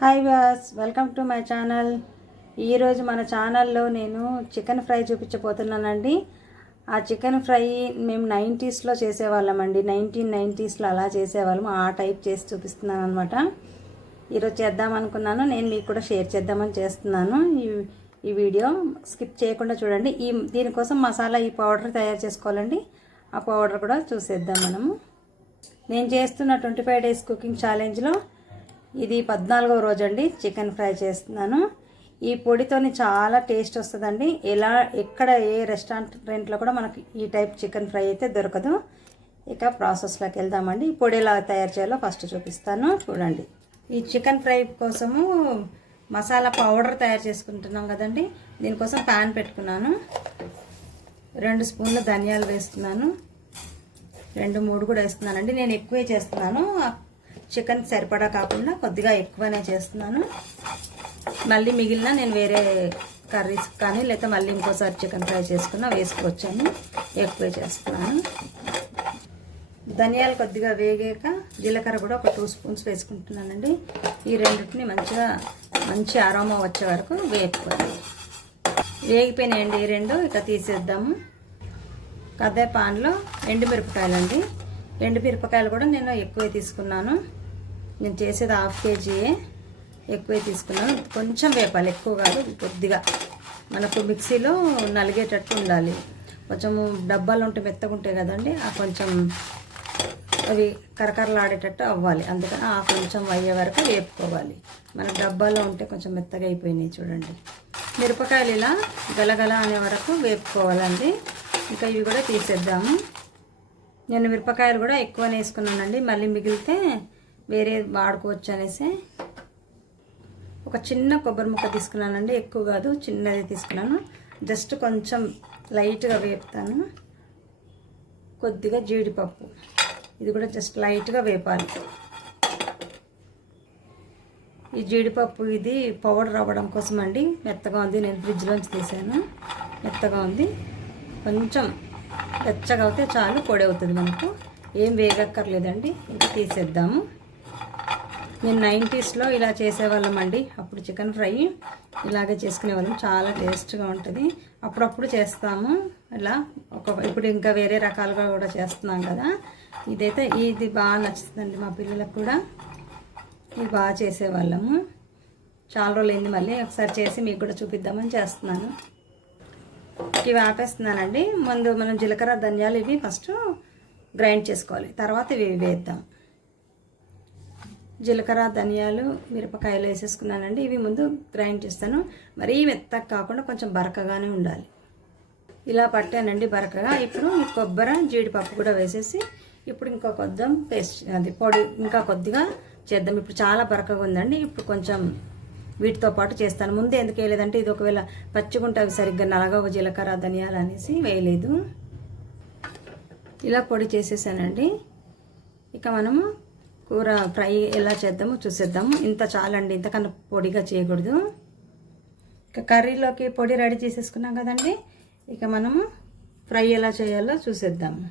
Hi viewers, welcome to my channel. ఈరోజు మన ఛానల్లో నేను చికెన్ ఫ్రై చూపించబోతున్నానండి. ఆ చికెన్ ఫ్రై మేము 90స్లో చేసేవాళ్ళమండి. 1990స్లో అలా చేసేవాళ్ళము. ఆ టైప్ చేసి చూపిస్తున్నాను అనమాట. ఈరోజు చేద్దామనుకున్నాను. నేను మీకు కూడా షేర్ చేద్దామని చేస్తున్నాను. ఈ వీడియో స్కిప్ చేయకుండా చూడండి. దీనికోసం మసాలా ఈ పౌడర్ తయారు చేసుకోవాలండి. ఆ పౌడర్ కూడా చూసేద్దాం మనము. నేను చేస్తున్న 25 డేస్ కుకింగ్ ఛాలెంజ్లో ఇది 14వ రోజు అండి. చికెన్ ఫ్రై చేస్తున్నాను. ఈ పొడితోని చాలా టేస్ట్ వస్తుందండి. ఎక్కడ ఏ రెస్టారెంట్లో కూడా మనకి ఈ టైప్ చికెన్ ఫ్రై అయితే దొరకదు. ఇక ప్రాసెస్లోకి వెళ్దామండి. ఈ పొడి ఎలా తయారు చేయాలో ఫస్ట్ చూపిస్తాను, చూడండి. ఈ చికెన్ ఫ్రై కోసము మసాలా పౌడర్ తయారు చేసుకుంటున్నాం కదండి. దీనికోసం ప్యాన్ పెట్టుకున్నాను. 2 స్పూన్ల ధనియాలు వేస్తున్నాను. 2-3 కూడా వేస్తున్నానండి. నేను ఎక్కువే చేస్తున్నాను. చికెన్ సరిపడా కాకుండా కొద్దిగా ఎక్కువనే చేస్తున్నాను. మళ్ళీ మిగిలిన నేను వేరే కర్రీస్ కానీ లేకపోతే మళ్ళీ ఇంకోసారి చికెన్ ఫ్రై చేసుకున్నా వేసుకోవచ్చని ఎక్కువే చేస్తున్నాను. ధనియాలు కొద్దిగా వేగాక జీలకర్ర కూడా ఒక 2 స్పూన్స్ వేసుకుంటున్నానండి. ఈ రెండింటిని మంచి అరోమా వచ్చే వరకు వేపుకోవాలి. వేగిపోయినాయండి ఈ రెండు. ఇక తీసేద్దాము. అదే పాన్లో ఎండుమిరపకాయలండి. ఎండుమిరపకాయలు కూడా నేను ఎక్కువే తీసుకున్నాను. నేను చేసేది 1/2 kg ఎక్కువే తీసుకున్నాను. కొంచెం వేపాలి, ఎక్కువ కాదు. కొద్దిగా మనకు మిక్సీలో నలిగేటట్టు ఉండాలి. కొంచెం డబ్బాలు ఉంటే మెత్తగా ఉంటాయి కదండి, ఆ కొంచెం అవి కరకరలాడేటట్టు అవ్వాలి. అందుకని ఆ కొంచెం అయ్యే వరకు వేపుకోవాలి. మన డబ్బాలో ఉంటే కొంచెం మెత్తగా అయిపోయినాయి చూడండి. మిరపకాయలు ఇలా గలగల అనే వరకు వేపుకోవాలండి. ఇంకా ఇవి కూడా తీసేద్దాము. నేను మిరపకాయలు కూడా ఎక్కువనే వేసుకున్నానండి. మళ్ళీ మిగిలితే వేరే వాడుకోవచ్చు అనేసి ఒక చిన్న కొబ్బరి ముక్క తీసుకున్నానండి. ఎక్కువ కాదు, చిన్నది తీసుకున్నాను. జస్ట్ కొంచెం లైట్గా వేపుతాను. కొద్దిగా జీడిపప్పు, ఇది కూడా జస్ట్ లైట్గా వేపాలి. ఈ జీడిపప్పు ఇది పౌడర్ అవ్వడం కోసం అండి. మెత్తగా ఉంది, నేను ఫ్రిడ్జ్లోంచి తీసాను. మెత్తగా ఉంది. కొంచెం వెచ్చగా అవుతే చాలు, పొడి అవుతుంది మనకు. ఏం వేగక్కర్లేదండి. ఇంకా తీసేద్దాము. నేను 90స్లో ఇలా చేసేవాళ్ళం అండి. అప్పుడు చికెన్ ఫ్రై ఇలాగే చేసుకునేవాళ్ళం. చాలా టేస్ట్గా ఉంటుంది. అప్పుడప్పుడు చేస్తాము ఇలా. ఇప్పుడు ఇంకా వేరే రకాలుగా కూడా చేస్తున్నాం కదా. ఇది బాగా నచ్చుతుందండి మా పిల్లలకు కూడా. ఇది బాగా చేసేవాళ్ళము. చాలా రోజులైంది, మళ్ళీ ఒకసారి చేసి మీకు కూడా చూపిద్దామని చేస్తున్నాను. ఇవి ఆపేస్తున్నానండి. ముందు మనం జీలకర్ర ధనియాలు ఇవి ఫస్ట్ గ్రైండ్ చేసుకోవాలి, తర్వాత ఇవి వేద్దాం. జీలకర్ర ధనియాలు మిరపకాయలు వేసేసుకున్నానండి. ఇవి ముందు గ్రైండ్ చేస్తాను. మరీ మెత్తగా కాకుండా కొంచెం బరకగానే ఉండాలి. ఇలా పట్టానండి బరకగా. ఇప్పుడు ఈ కొబ్బరి జీడిపప్పు కూడా వేసేసి ఇప్పుడు ఇంకా కొద్దిగా పేస్ట్ అది పొడి ఇంకా కొద్దిగా చేద్దాం. ఇప్పుడు చాలా బరకగా ఉందండి. ఇప్పుడు కొంచెం వీటితో పాటు చేస్తాను. ముందే ఎందుకు వేయలేదంటే ఇది ఒకవేళ పచ్చిగుంటే అవి సరిగ్గా నలగవు జీలకర్ర ధనియాలు అనేసి వేయలేదు. ఇలా పొడి చేసేసానండి. ఇక మనము కూర ఫ్రై ఎలా చేద్దామో చూసేద్దాము. ఇంత చాలండి, ఇంతకన్నా పొడిగా చేయకూడదు. ఇక కర్రీలోకి పొడి రెడీ చేసేసుకున్నాం కదండి. ఇక మనము ఫ్రై ఎలా చేయాలో చూసేద్దాము.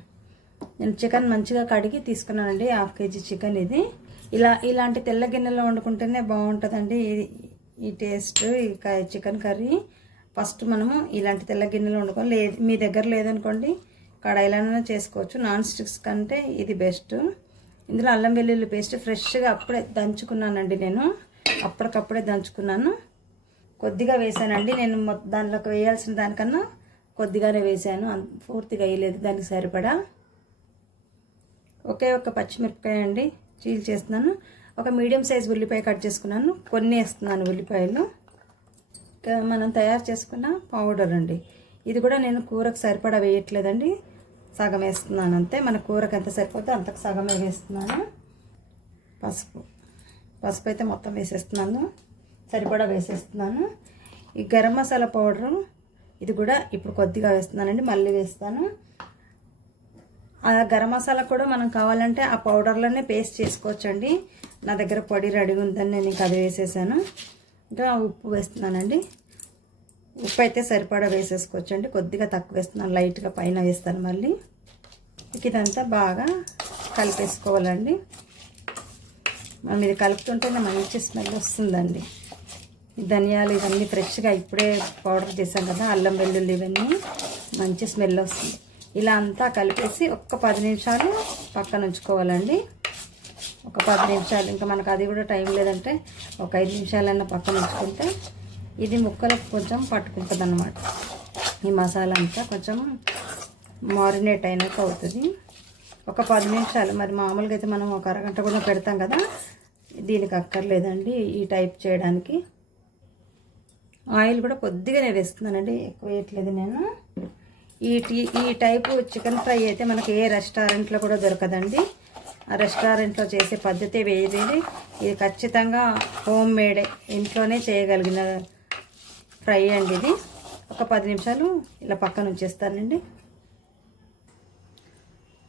నేను చికెన్ మంచిగా కడిగి తీసుకున్నానండి. 1/2 kg చికెన్ ఇది. ఇలాంటి తెల్ల గిన్నెలో వండుకుంటేనే బాగుంటుందండి ఈ టేస్ట్. ఈ చికెన్ కర్రీ ఫస్ట్ మనము ఇలాంటి తెల్ల గిన్నెలో వండుకోవాలి. మీ దగ్గర లేదనుకోండి కడాయిలోనే చేసుకోవచ్చు. నాన్ స్టిక్స్ కంటే ఇది బెస్ట్. ఇందులో అల్లం వెల్లుల్లి పేస్ట్ ఫ్రెష్గా అప్పుడే దంచుకున్నానండి. నేను అప్పటికప్పుడే దంచుకున్నాను. కొద్దిగా వేసానండి. నేను దాంట్లోకి వేయాల్సిన దానికన్నా కొద్దిగానే వేసాను, పూర్తిగా వేయలేదు. దానికి సరిపడా ఒకే ఒక పచ్చిమిరపకాయ అండి చీల్ చేస్తున్నాను. ఒక మీడియం సైజ్ ఉల్లిపాయ కట్ చేసుకున్నాను. కొన్ని వేస్తున్నాను ఉల్లిపాయలు. మనం తయారు చేసుకున్న పౌడర్ అండి. ఇది కూడా నేను కూరకు సరిపడా వేయట్లేదండి, సగం వేస్తున్నాను అంతే. మన కూరకు ఎంత సరిపోతే అంతకు సగమే వేస్తున్నాను. పసుపు అయితే మొత్తం వేసేస్తున్నాను, సరిపడా వేసేస్తున్నాను. ఈ గరం మసాలా పౌడరు ఇది కూడా ఇప్పుడు కొద్దిగా వేస్తున్నానండి, మళ్ళీ వేస్తాను. ఆ గరం మసాలా కూడా మనం కావాలంటే ఆ పౌడర్లోనే పేస్ట్ చేసుకోవచ్చండి. నా దగ్గర పొడి రెడీ ఉందని నేను ఇంకా అది వేసేసాను. ఇంకా ఉప్పు వేస్తున్నానండి. ఉప్పు అయితే సరిపడా వేసేసుకోవచ్చండి. కొద్దిగా తక్కువ వేస్తున్నాను, లైట్గా పైన వేస్తాను మళ్ళీ. ఇదంతా బాగా కలిపేసుకోవాలండి. మనం ఇది కలుపుతుంటేనే మంచి స్మెల్ వస్తుందండి. ధనియాలు ఇవన్నీ ఫ్రెష్గా ఇప్పుడే పౌడర్ చేసాం కదా, అల్లం వెల్లుల్లి ఇవన్నీ మంచి స్మెల్ వస్తుంది. ఇలా అంతా కలిపేసి ఒక్క 10 నిమిషాలు పక్కన ఉంచుకోవాలండి. ఒక 10 నిమిషాలు, ఇంకా మనకు అది కూడా టైం లేదంటే ఒక 5 నిమిషాలన్నా పక్కన ఉంచుకుంటే ఇది ముక్కలకు కొంచెం పట్టుకుంటుంది అన్నమాట. ఈ మసాలా అంతా కొంచెం మారినేట్ అయినట్టు అవుతుంది. ఒక 10 నిమిషాలు. మరి మామూలుగా అయితే మనం ఒక అరగంట కూడా పెడతాం కదా, దీనికి అక్కర్లేదండి ఈ టైప్ చేయడానికి. ఆయిల్ కూడా కొద్దిగానే వేస్తున్నానండి, ఎక్కువ వేయట్లేదు నేను. ఈ టైపు చికెన్ ఫ్రై అయితే మనకి ఏ రెస్టారెంట్లో కూడా దొరకదండి. ఆ రెస్టారెంట్లో చేసే పద్ధతి వేరేది, ఇది ఖచ్చితంగా హోమ్ మేడే, ఇంట్లోనే చేయగలిగిన ఫ్రై అండి ఇది. ఒక 10 నిమిషాలు ఇలా పక్కన ఉంచేస్తానండి.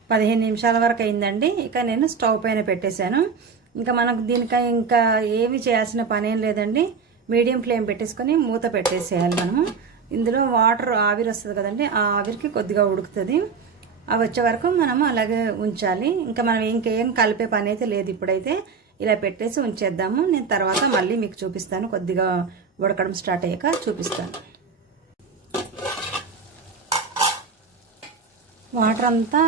15 నిమిషాల వరకు అయిందండి. ఇక నేను స్టవ్ పైన పెట్టేశాను. ఇంకా మనకు దీనికై ఇంకా ఏమి చేయాల్సిన పని ఏం లేదండి. మీడియం ఫ్లేమ్ పెట్టేసుకొని మూత పెట్టేసేయాలి మనము. ఇందులో వాటర్ ఆవిరి వస్తుంది కదండి, ఆ ఆవిరికి కొద్దిగా ఉడుకుతుంది. అవి వచ్చే వరకు మనము అలాగే ఉంచాలి. ఇంకా మనం ఇంకేం కలిపే పని అయితే లేదు. ఇప్పుడైతే ఇలా పెట్టేసి ఉంచేద్దాము. నేను తర్వాత మళ్ళీ మీకు చూపిస్తాను, కొద్దిగా ఉడకడం స్టార్ట్ అయ్యాక చూపిస్తాను. వాటర్ అంతా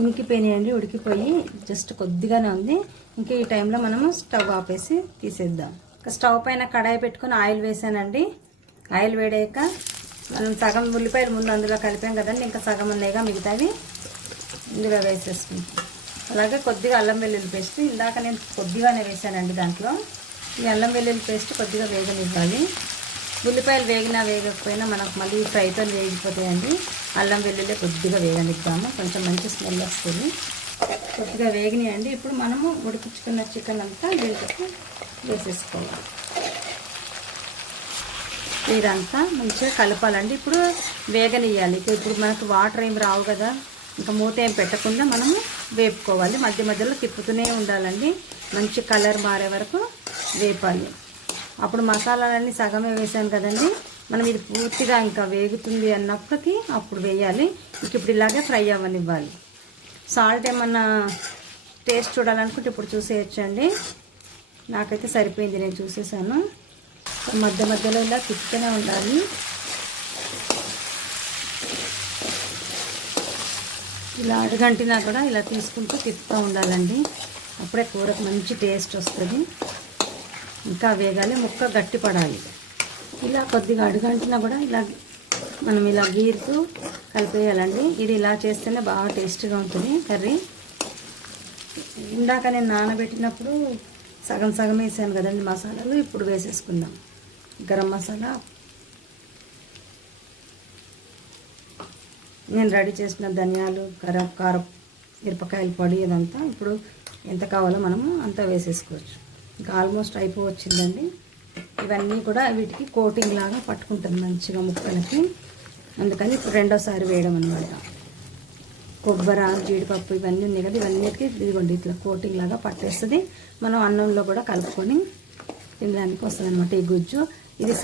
ఉడికిపోయినాయండి, ఉడికిపోయి జస్ట్ కొద్దిగానే ఉంది. ఇంకా ఈ టైంలో మనము స్టవ్ ఆపేసి తీసేద్దాం. స్టవ్ పైన కడాయి పెట్టుకొని ఆయిల్ వేసానండి. ఆయిల్ వేడాక మనం సగం ఉల్లిపాయలు ముందు అందులో కలిపాం కదండి, ఇంకా సగం ఉన్నాయిగా మిగతావి ఇందులో వేసేసుకుంటాం. అలాగే కొద్దిగా అల్లం వెల్లుల్లి పేస్ట్ ఇందాక నేను కొద్దిగానే వేసానండి దాంట్లో. ఈ అల్లం వెల్లుల్లి పేస్ట్ కొద్దిగా వేగనివ్వాలి. ఉల్లిపాయలు వేగినా వేగకపోయినా మనకు మళ్ళీ ఫ్రైతో వేగిపోతాయండి. అల్లం వెల్లుల్లి కొద్దిగా వేగనిద్దాము, కొంచెం మంచి స్మెల్ వస్తుంది. కొద్దిగా వేగినాయండి. ఇప్పుడు మనము ఉడికించుకున్న చికెన్ అంతా దీంట్లోకి వేసేసుకోవాలి. ఇదంతా మంచిగా కలపాలండి. ఇప్పుడు వేగనియ్యాలి. ఇప్పుడు మనకు వాటర్ ఏం రావు కదా, ఇంకా మూత ఏం పెట్టకుండా మనము వేపుకోవాలి. మధ్య మధ్యలో తిప్పుతూనే ఉండాలండి, మంచి కలర్ మారే వరకు వేపాలి. అప్పుడు మసాలాలన్నీ సగమే వేసాను కదండి, మనం ఇది పూర్తిగా ఇంకా వేగుతుంది అన్నప్పటికీ అప్పుడు వేయాలి. ఇప్పుడు ఇలాగే ఫ్రై అవ్వనివ్వాలి. సాల్ట్ ఏమన్నా టేస్ట్ చూడాలనుకుంటే ఇప్పుడు చూసేయచ్చండి. నాకైతే సరిపోయింది, నేను చూసేసాను. మధ్య మధ్యలో ఇలా తిప్పుతూనే ఉండాలి. ఇలా అడుగంటినా కూడా ఇలా తీసుకుంటూ తిప్పుతూ ఉండాలండి. అప్పుడే కూరకు మంచి టేస్ట్ వస్తుంది. ఇంకా వేగాలి, ముక్క గట్టి పడాలి. ఇలా కొద్దిగా అడుగంటినా కూడా ఇలా మనం ఇలా గీరుతూ కలిపేయాలండి. ఇది ఇలా చేస్తేనే బాగా టేస్ట్గా ఉంటుంది కర్రీ. ఇందాక నేను నానబెట్టినప్పుడు సగం సగం వేసాను కదండి మసాలాలు, ఇప్పుడు వేసేసుకుందాం. గరం మసాలా నేను రెడీ చేసిన ధనియాలు, కారం, మిరపకాయల పొడి ఇదంతా ఇప్పుడు ఎంత కావాలో మనము అంతా వేసేసుకోవచ్చు. ఇంకా ఆల్మోస్ట్ అయిపోవచ్చిందండి. ఇవన్నీ కూడా వీటికి కోటింగ్ లాగా పట్టుకుంటుంది మంచిగా ముక్కలకి. అందుకని ఇప్పుడు రెండోసారి వేయడం అనమాట. కొబ్బరి, జీడిపప్పు ఇవన్నీ ఉన్నాయి కదా, ఇవన్నిటికీ ఇదిగోండి ఇట్లా కోటింగ్ లాగా పట్టేస్తుంది. మనం అన్నంలో కూడా కలుపుకొని తినడానికి వస్తుంది అనమాట ఈ గుజ్జు. ఇది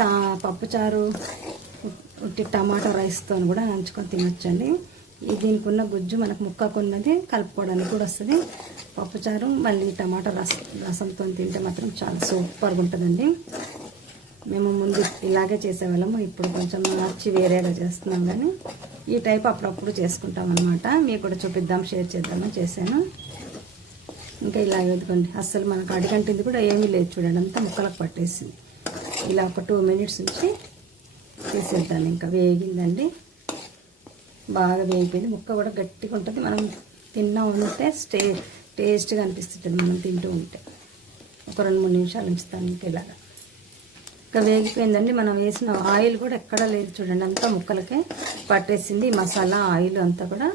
పప్పుచారు, టమాటో రైస్తో కూడా నంచుకొని తినొచ్చండి. దీనికి ఉన్న గుజ్జు మనకు ముక్కకున్నది కలుపుకోవడానికి కూడా వస్తుంది. పప్పుచారు మళ్ళీ టమాటో రసంతో తింటే మాత్రం చాలా సూపర్గా ఉంటుందండి. మేము ముందు ఇలాగే చేసేవాళ్ళము, ఇప్పుడు కొంచెం నచ్చి వేరేగా చేస్తున్నాం. కానీ ఈ టైప్ అప్పుడప్పుడు చేసుకుంటాం అనమాట. మీకు కూడా చూపిద్దాం, షేర్ చేద్దామని చేశాను. ఇంకా ఇలా ఎదుకోండి, అస్సలు మనకు అడిగంటింది కూడా ఏమీ లేదు చూడండి, అంతా ముక్కలకు పట్టేసింది. ఇలా ఒక 2 మినిట్స్ నుంచి తీసేద్దాను. ఇంకా వేగిందండి, బాగా వేగిపోయింది. ముక్క కూడా గట్టిగా ఉంటుంది. మనం తిన్నా ఉంటే టేస్ట్గా అనిపిస్తుంది మనం తింటూ ఉంటే. ఒక 2-3 నిమిషాలు ఉంచుతాను. ఇంకా ఇలాగా ఇంకా వేగిపోయిందండి. మనం వేసిన ఆయిల్ కూడా ఎక్కడా లేదు చూడండి, అంతా ముక్కలకే పట్టేసింది మసాలా ఆయిల్ అంతా కూడా.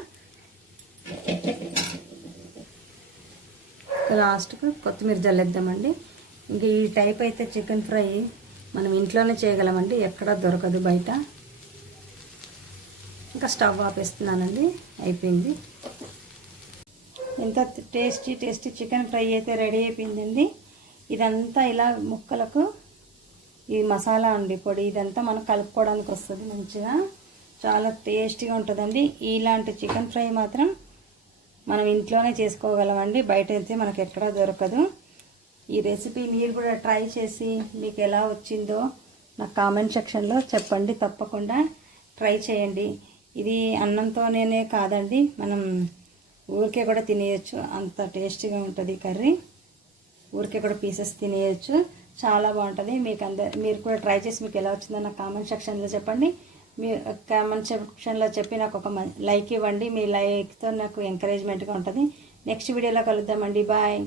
లాస్ట్కు కొత్తిమీర జల్లేద్దామండి. ఇంకా ఈ టైప్ అయితే చికెన్ ఫ్రై మనం ఇంట్లోనే చేయగలమండి, ఎక్కడా దొరకదు బయట. ఇంకా స్టవ్ ఆపేస్తున్నానండి, అయిపోయింది. ఎంత టేస్టీ చికెన్ ఫ్రై అయితే రెడీ అయిపోయిందండి. ఇదంతా ఇలా ముక్కలకు ఈ మసాలా అండి పొడి ఇదంతా మనం కలుపుకోవడానికి వస్తుంది మంచిగా, చాలా టేస్టీగా ఉంటుందండి. ఇలాంటి చికెన్ ఫ్రై మాత్రం మనం ఇంట్లోనే చేసుకోగలమండి, బయట అయితే మనకు ఎక్కడా దొరకదు. ఈ రెసిపీ మీరు కూడా ట్రై చేసి మీకు ఎలా వచ్చిందో నాకు కామెంట్ సెక్షన్లో చెప్పండి. తప్పకుండా ట్రై చేయండి. ఇది అన్నంతోనే కాదండి, మనం ఊరికే కూడా తినేయచ్చు, అంత టేస్టీగా ఉంటుంది కర్రీ. ఊరికే కూడా పీసెస్ తినేయచ్చు, చాలా బాగుంటుంది. మీరు కూడా ట్రై చేసి మీకు ఎలా వచ్చిందో నాకు కామెంట్ సెక్షన్లో చెప్పండి. మీరు కామెంట్ సెక్షన్లో చెప్పి నాకు ఒక లైక్ ఇవ్వండి. మీ లైక్తో నాకు ఎంకరేజ్మెంట్గా ఉంటుంది. నెక్స్ట్ వీడియోలో కలుద్దామండి. బాయ్.